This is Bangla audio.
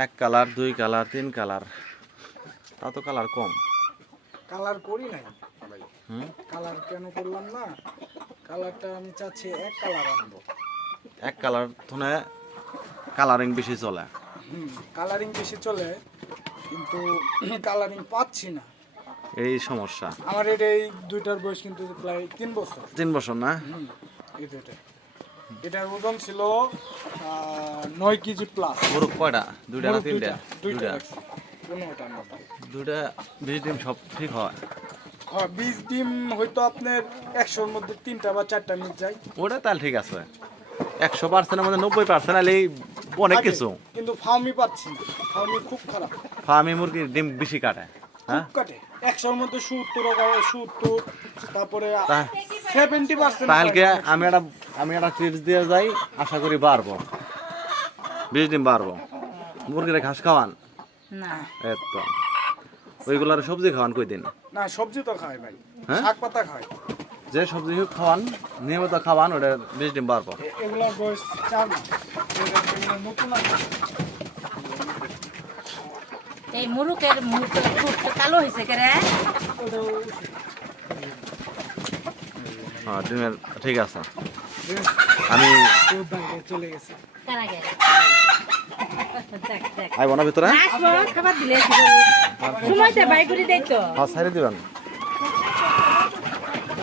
এক কালার, দুই কালার, তিন কালার, তা তো কালার কম। কালার করি নাই ভাই। হুম, কালার কেন করলাম না, কালারটা আমি চাচ্ছি এক কালার আনবো। এক কালার থনে কালারিং বেশি চলে। কালারিং বেশি চলে, কিন্তু কালারিং পাচ্ছি না, এই সমস্যা। আমার এই দুইটার বয়স কিন্তু প্রায় 3 বছর। 3 বছর না? এই দুইটা, এটার ওজন ছিল 9 কেজি প্লাস। গরু কয়টা? দুইটা না তিনটা? দুইটা কোনোটা না ভাই। দুইটা বীজ ডিম সব ঠিক হয়। হ্যাঁ, বীজ ডিম হয়তো আপনার 100-র মধ্যে 3টা বা 4টা মিট যায়। ওটা তাহলে ঠিক আছে। 100%-এর মধ্যে 90% হলেই অনেক থাকে, কিছু। কিন্তু ফার্মি পাচ্ছি না, ফার্মি খুব খারাপ, ফার্মি মুরগির ডিম বেশি কাটে। হ্যাঁ, খুব কাটে। 100-র মধ্যে 70, তারপরে তা- 70%। তাহলে আমি একটা টিপস দিয়ে যাই, আশা করি বাড়বো, বীজ ডিম বাড়বো। মুরগিরা ঘাস খাওয়ান? না এত ওইগুলার সবজি খাওয়ান কই দিন? না, সবজি তো খায় ভাই, হ্যাঁ? শাক পাতা খায়। যে সবজি খাওয়ান নিয়মিত খাওয়ান, ওটা বীজ ডিম বাড়বো। এগুলোর বয়স 4 মাস। এগুলো নতুন আছে। এই মুরুকের মুখ কালো হয়েছে কে রে? হ্যাঁ, ডিমের ঠিক আছে। আমি চলে গেছে। কার আগে? দেখ দেখ আইব না ভিতরে? আসবো খাবার দিলে সময়তে বাই করে দেই তো। হ্যাঁ, ছাড়ি দিবেন।